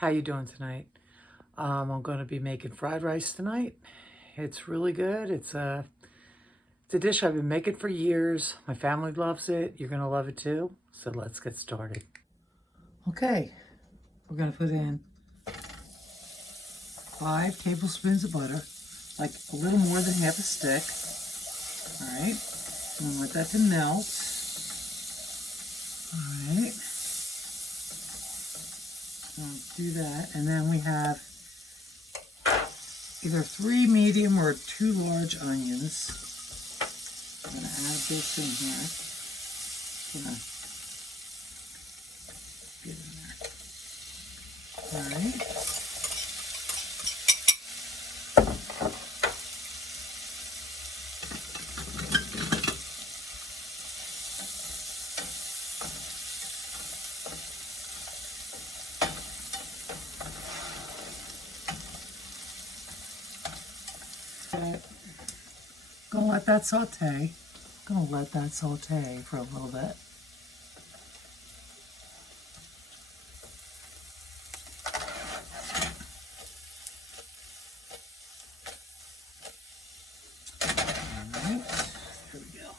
How you doing tonight? I'm going to be making fried rice tonight. It's really good. It's a dish I've been making for years. My family loves it. You're going to love it too. So let's get started. Okay, we're going to put in 5 tablespoons of butter, like a little more than half a stick. All right, and we want that to melt. All right, do that, and then we have either 3 medium or 2 large onions. I'm going to add this in here. Gonna get in there. All right. Gonna let that saute. Gonna let that saute for a little bit. Alright, there we go.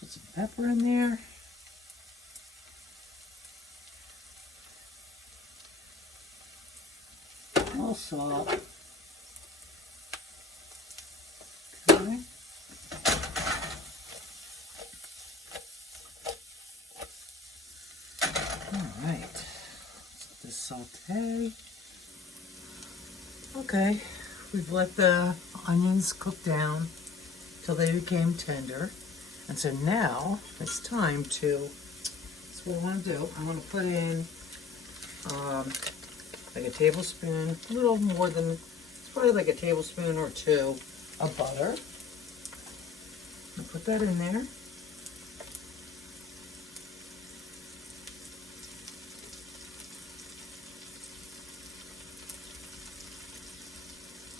Put some pepper in there. All salt. Okay. Alright, let this saute. Okay, we've let the onions cook down till they became tender. And so now it's time to, that's what I want to do. I want to put in like a tablespoon, a little more than, it's probably like a tablespoon or 2 of butter. I'll put that in there.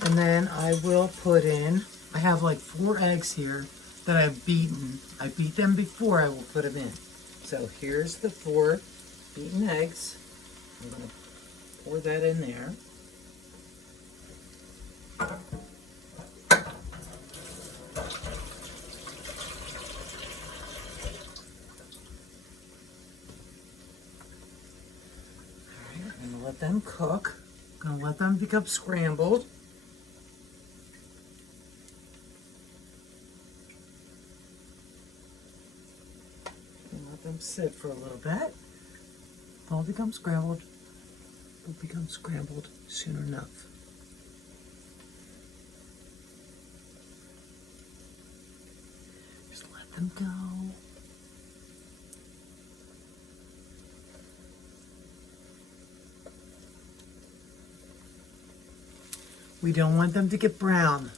And then I will put in, I have like 4 eggs here that I've beaten. I beat them before I will put them in. So here's the 4 beaten eggs. I'm going to pour that in there. Alright, I'm going to let them cook. I'm going to let them become scrambled. Them sit for a little bit. They'll become scrambled. They'll become scrambled soon enough. Just let them go. We don't want them to get brown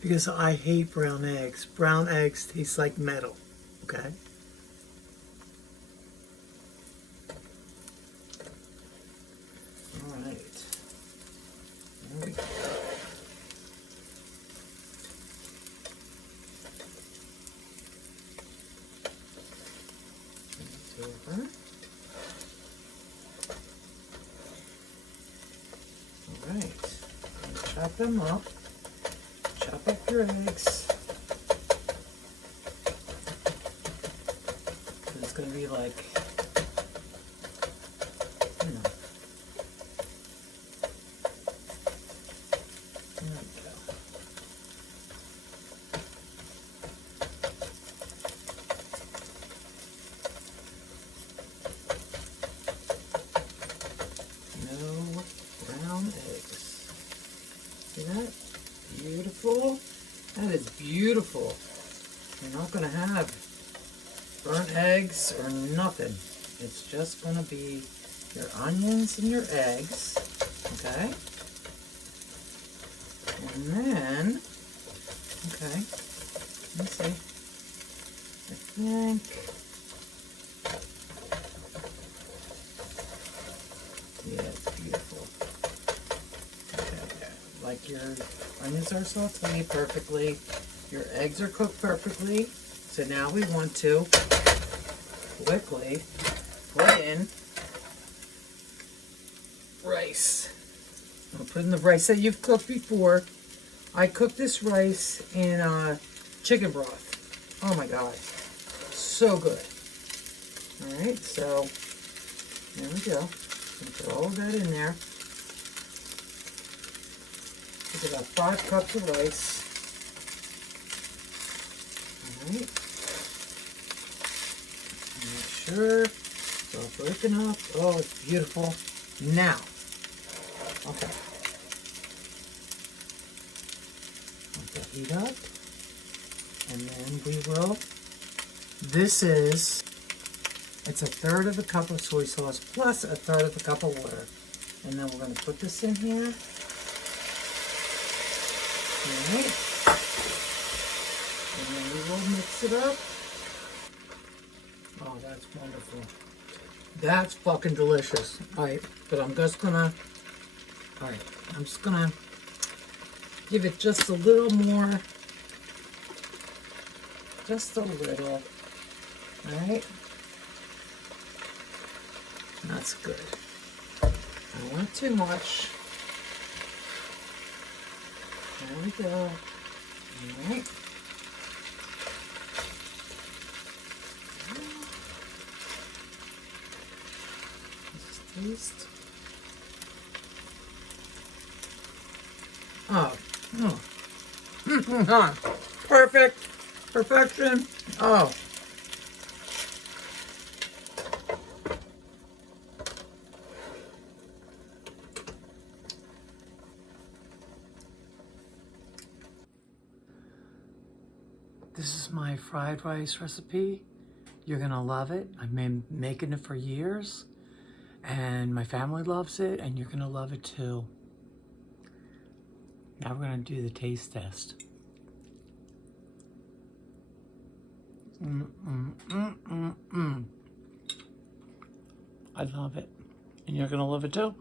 because I hate brown eggs. Brown eggs taste like metal, okay? Over. All right, chop them up. Chop up your eggs. It's going to be like, you know. There we go. No brown eggs. See that? Beautiful. That is beautiful. You're not going to have burnt eggs or nothing. It's just going to be your onions and your eggs. Okay? And then, okay, let's see. I think, yeah, it's beautiful. Okay, like your onions are sauteed perfectly, your eggs are cooked perfectly. So now we want to quickly put in rice. I'll put in the rice that you've cooked before. I cooked this rice in chicken broth. Oh my God. So good. Alright, so there we go. Put all of that in there. It's about 5 cups of rice. Alright. Make sure it's all broken up. Oh, it's beautiful. Now, okay. Let that heat up. And then we will, it's 1/3 of a cup of soy sauce plus 1/3 of a cup of water. And then we're going to put this in here. Alright. And then we will mix it up. Oh, that's wonderful. That's fucking delicious. Alright, but I'm just gonna give it just a little more. Just a little. Alright? That's good. I don't want too much. There we go. Alright. Taste. Oh. Perfect. Perfection. Oh. This is my fried rice recipe. You're gonna love it. I've been making it for years. And my family loves it, and you're gonna love it too. Now we're gonna do the taste test. I love it. And you're gonna love it too.